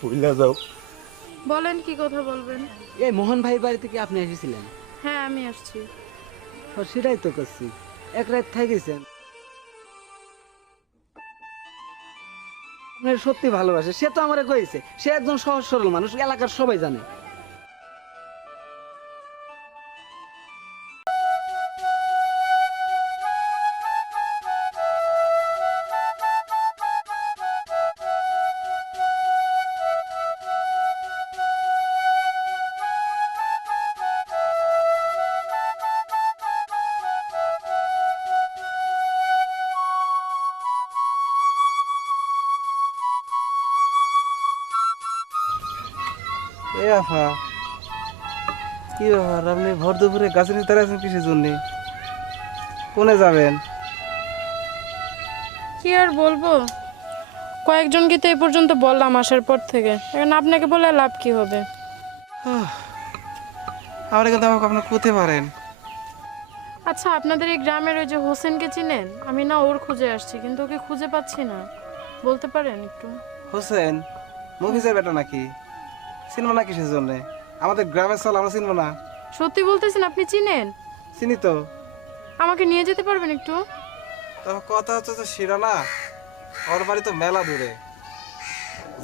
ভুইলা যাও। বলেন কি কথা বলবেন? এই মোহন ভাই বাড়িতে কি আপনি এসেছিলেন? হ্যাঁ আমি আসছি। সেটাই তো করছি, এক রাত থাকেছেন। আপনার সত্যি ভালোবাসে, সে তো আমারে কইছে। সে একজন সহজ সরল মানুষ, এলাকার সবাই জানে। এ আফা, কি ব্যাপার? আপনি ভর দুপুরে গাছের ভিতরে আছেন কিসের জন্য? কোনে যাবেন? কি আর বলবো, কয়েকজনকে তো এই পর্যন্ত বললাম আসার পর থেকে। এখন আপনাকে বলে লাভ কি হবে? আমরা কিন্তু আমাকে আপনার কোতে পারেন। আচ্ছা, আপনাদের এই গ্রামের ওই যে হোসেনকে চিনেন? আমি না ওর খুঁজে আসছি, কিন্তু ওকে খুঁজে পাচ্ছি না। বলতে পারেন একটু? হোসেন মফিজের বেটা নাকি? চিনবো না কিসের জন্য? আমাদের গ্রামের চল আমরা চিনবো না? সত্যি বলতেছেন আপনি চিনেন? চিনি তো। আমাকে নিয়ে যেতে পারবেন একটু? তবে কথা হচ্ছে যে সেটা না, ওর বাড়ি তো মেলা দূরে।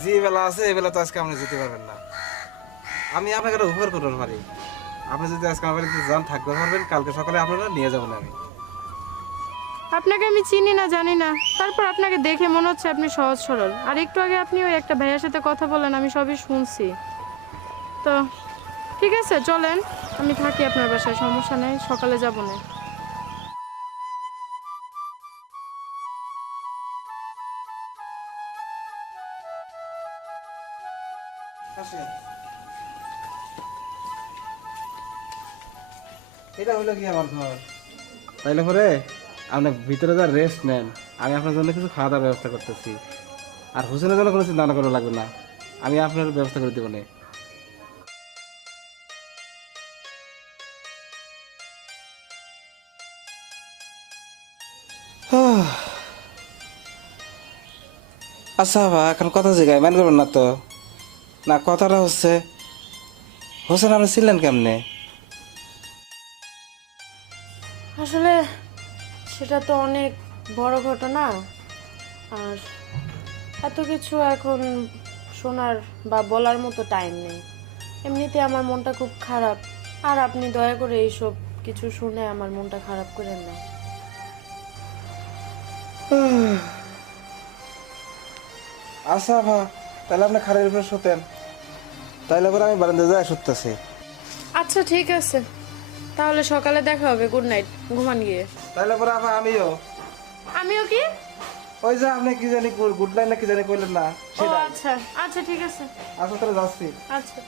যে বেলা আছে এই বেলা তো আজকে আপনি যেতে পারবেন না। আমি আপনাকে একটা উপকার করতে পারি। আপনি যদি আজকে আমার বাড়িতে যান, থাকতে পারবেন, কালকে সকালে আপনারা নিয়ে যাবেন। আমি আপনাকে আমি চিনি না, জানি না, তারপর আপনাকে দেখে মনে হচ্ছে আপনি সহজ সরল। আর একটু আগে আপনি ওই একটা ভাইয়ের সাথে কথা বলেন, আমি সবই শুনছি। তো ঠিক আছে, চলেন, আমি থাকি আপনার বাসায়, সমস্যা নেই, সকালে যাব না। এটা হলো কি আমার ঘর। তাইলে পরে আপনি ভিতরে যা রেস্ট নেন, আমি আপনার জন্য কিছু খাওয়া দাওয়ার ব্যবস্থা করতেছি। আর হোসেনের জন্য কোনো চিন্তা করা লাগবে না, আমি আপনার ব্যবস্থা করে দেবো না। আচ্ছা বাবা, এখন কথা জিগায় মান করবেন না তো? না, কথাটা হচ্ছে হোসেন আপনি ছিলেন কেমনে? আসলে সেটা তো অনেক বড় ঘটনা, আর এত কিছু এখন শোনার বা বলার মতো টাইম নেই। এমনিতে আমার মনটা খুব খারাপ, আর আপনি দয়া করে এইসব কিছু শুনে আমার মনটা খারাপ করেন না। আচ্ছা ভা, তাহলে আপনি খাড়ের উপরে শুতেন, তাইলে পরে আমি বারান্দা যাই শুতেছি। আচ্ছা ঠিক আছে, তাহলে সকালে দেখা হবে। গুড নাইট, ঘুমান গিয়ে। তাইলে পরে আবার আমিও আমিও কি? ওই যে আপনি কি জানি গুড নাইট না কি জানি কইলেন না ও সেটা। আচ্ছা আচ্ছা, ঠিক আছে। আচ্ছা তাহলে যাচ্ছি। আচ্ছা।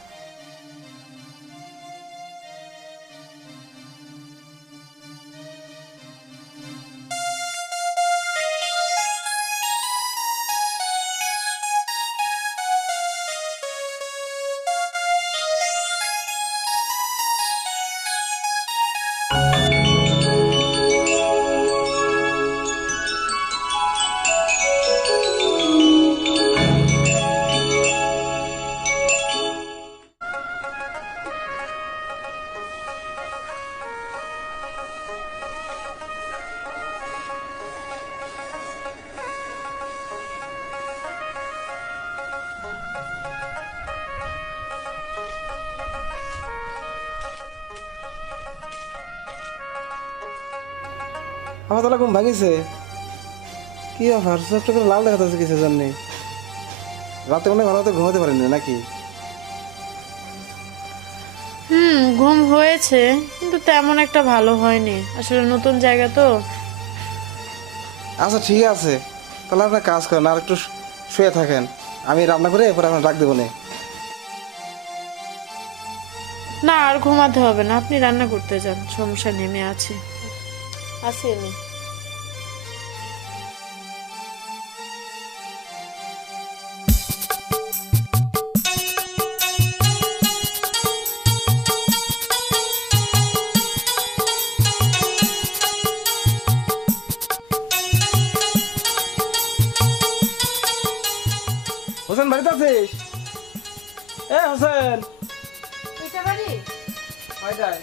আমার তাহলে ঘুম ভাঙিছে। কি ব্যাপার, চোখটা করে লাল দেখা যাচ্ছে কিসের জন্য? রাতে মনে হয় ভালো মতো ঘুমাতে পারেনি নাকি? ঘুম হয়েছে, কিন্তু তেমন একটা ভালো হয়নি, আসলে নতুন জায়গা তো। আচ্ছা ঠিক আছে, তাহলে আপনার কাজ করেন, আর একটু শুয়ে থাকেন, আমি রান্না করে এরপরে আপনার ডাক দেবো না। না, আর ঘুমাতে হবে না, আপনি রান্না করতে যান, সমস্যা নেমে আছে। আসি আমি। হোসেন বাড়িতে আছিস? এ হোসেন এটা বাড়ি? হাই যাই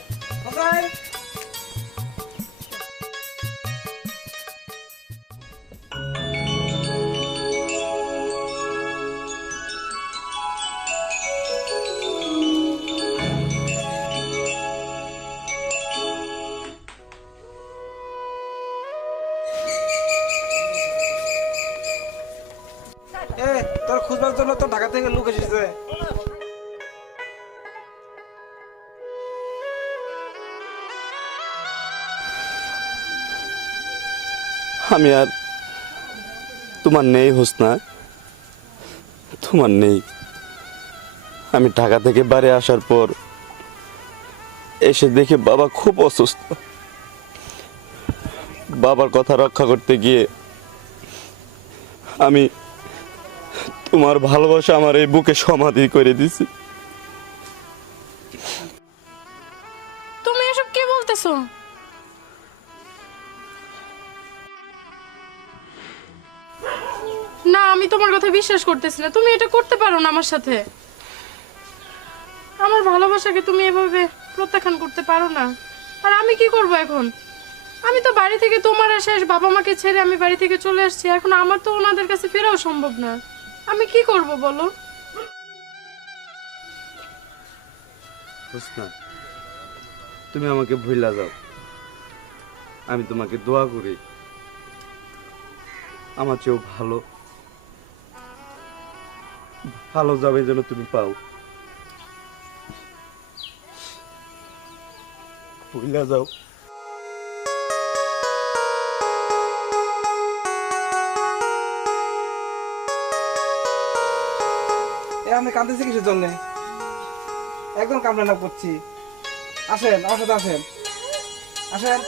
হোসেন। এ তোর খুঁজবার জন্য তো ঢাকা থেকে লোক এসেছে। আমি আর তোমার নেই হোসনা, তোমার নেই। আমি ঢাকা থেকে বাড়ি আসার পর এসে দেখি বাবা খুব অসুস্থ। বাবার কথা রক্ষা করতে গিয়ে আমি তোমার ভালোবাসা আমার এই বুকে সমাধি করে দিছি। তুমি এসব কি বলতেছো? না, আমি তোমার কথা বিশ্বাস করতেছি না। তুমি এটা করতে পারো না আমার সাথে। আমার ভালোবাসাকে তুমি এভাবে প্রত্যাখ্যান করতে পারো না। আর আমি কি করব এখন? আমি তো বাড়ি থেকে তোমার শেষ, বাবা মাকে ছেড়ে আমি বাড়ি থেকে চলে আসছি। এখন আমার তো ওনাদের কাছে ফেরাও সম্ভব না। আমি কি করব বলো? হোসনা, তুমি আমাকে ভুলা যাও। আমি তোমাকে দোয়া করি আমার চেয়েও ভালো ভালো যাবে যেন তুমি পাও। ভুলা যাও। এ আমি কাঁদতেছি কিসের জন্য? একদম কামড়ে না করছি। আসেন আমার সাথে আসেন, আসেন।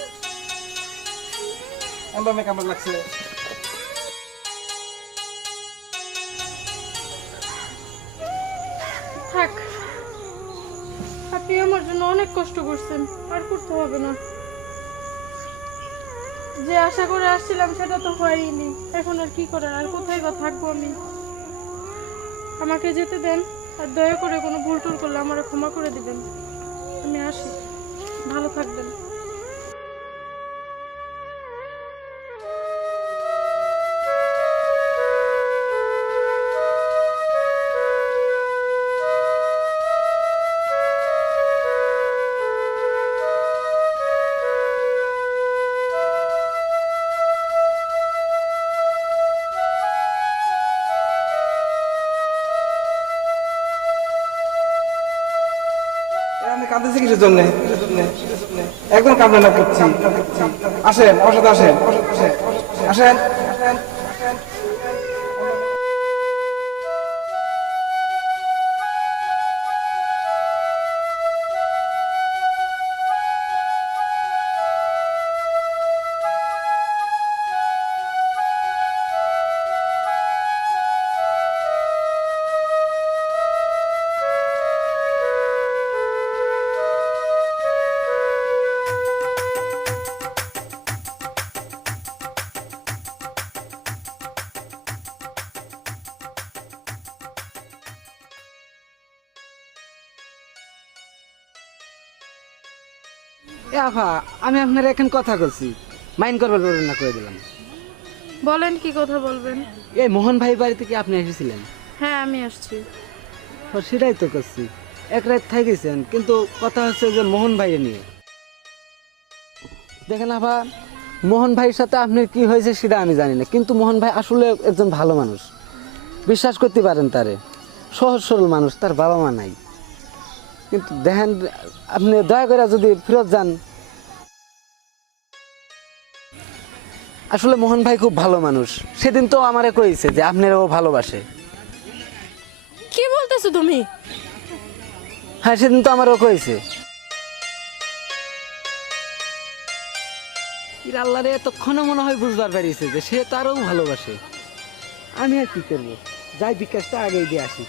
এমন কামড় লাগছে। থাক, আপনি আমার জন্য অনেক কষ্ট করছেন, আর করতে হবে না। যে আশা করে আসছিলাম সেটা তো হয়নি। এখন আর কি করার? আর কোথায় বা থাকবো আমি? আমাকে যেতে দেন, আর দয়া করে কোনো ভুল টুল করলে আমার ক্ষমা করে দিবেন। আমি আসি, ভালো থাকবেন। এ আমি কাঁদতেছি কিসের জন্য? একদম কামড়ে না করছি। আসেন আমার সাথে আসেন, আসেন। এ আফা, আমি আপনার এখন কথা বলছি, মাইন্ড করবার পারবেন না, করে দিলাম। বলেন, কি কথা বলবেন? এই মোহন ভাই বাড়ি থেকে আপনি এসেছিলেন? হ্যাঁ, আমি আসছি। সেটাই তো করছি, এক রাত থাকেছেন, কিন্তু কথা হচ্ছে যে মোহন ভাইয়ের নিয়ে। দেখেন আফা, মোহন ভাইয়ের সাথে আপনার কি হয়েছে সেটা আমি জানি না, কিন্তু মোহন ভাই আসলে একজন ভালো মানুষ, বিশ্বাস করতে পারেন তারে। সহজ সরল মানুষ, তার বাবা মা নাই। কিন্তু দেখেন, আপনি দয়া করে যদি ফেরত যান। আসলে মোহন ভাই খুব ভালো মানুষ, সেদিন তো আমারে কইছে যে আপনারাও ভালোবাসে। কি বলতেছো তুমি? হ্যাঁ, সেদিন তো আমারও কইছে। আল্লাহরে এতক্ষণে মনে হয় বুঝবার পারিছে যে সে তারও ভালোবাসে। আমি আর কি করবো, যাই বিকাশটা আগেই দিয়ে আসি।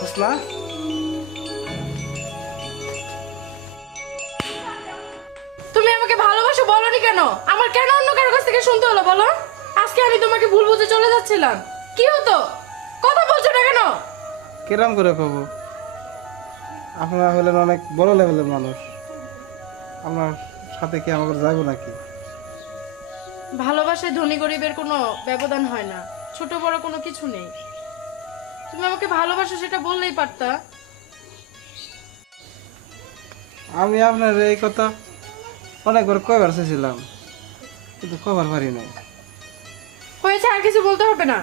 হোসনা, তুমি আমাকে ভালোবাসো বলনি কেন? আমার কেন অন্য কারো কাছ থেকে শুনতে হলো বলো? আজকে আমি তোমাকে ভুল বুঝে চলে যাচ্ছিলাম, কি হতো? কথা বলছো না কেন? কিরম করে কব? আপনারা হলেন অনেক বড় লেভেলের মানুষ, আপনার সাথে কি আমাকে যাইব নাকি? ভালোবাসায় ধনী গরিবের কোনো ব্যবধান হয় না, ছোট বড় কোনো কিছু নেই। তুমি আমাকে ভালোবাসো সেটা বললেই পারতা। আমি আপনার এই কথা অনেকবার কয়বার চেয়েছিলাম, কিন্তু কবার পারি নাই। হয়েছে, আর কিছু বলতে হবে না।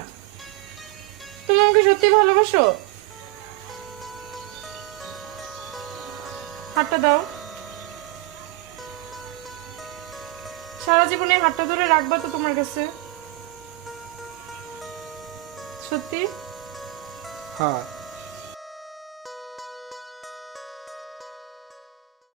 তুমি আমাকে সত্যি ভালোবাসো? হাতটা দাও। সারা জীবনে হাতটা ধরে রাখবা তো তোমার কাছে? সত্যি? হ্যাঁ।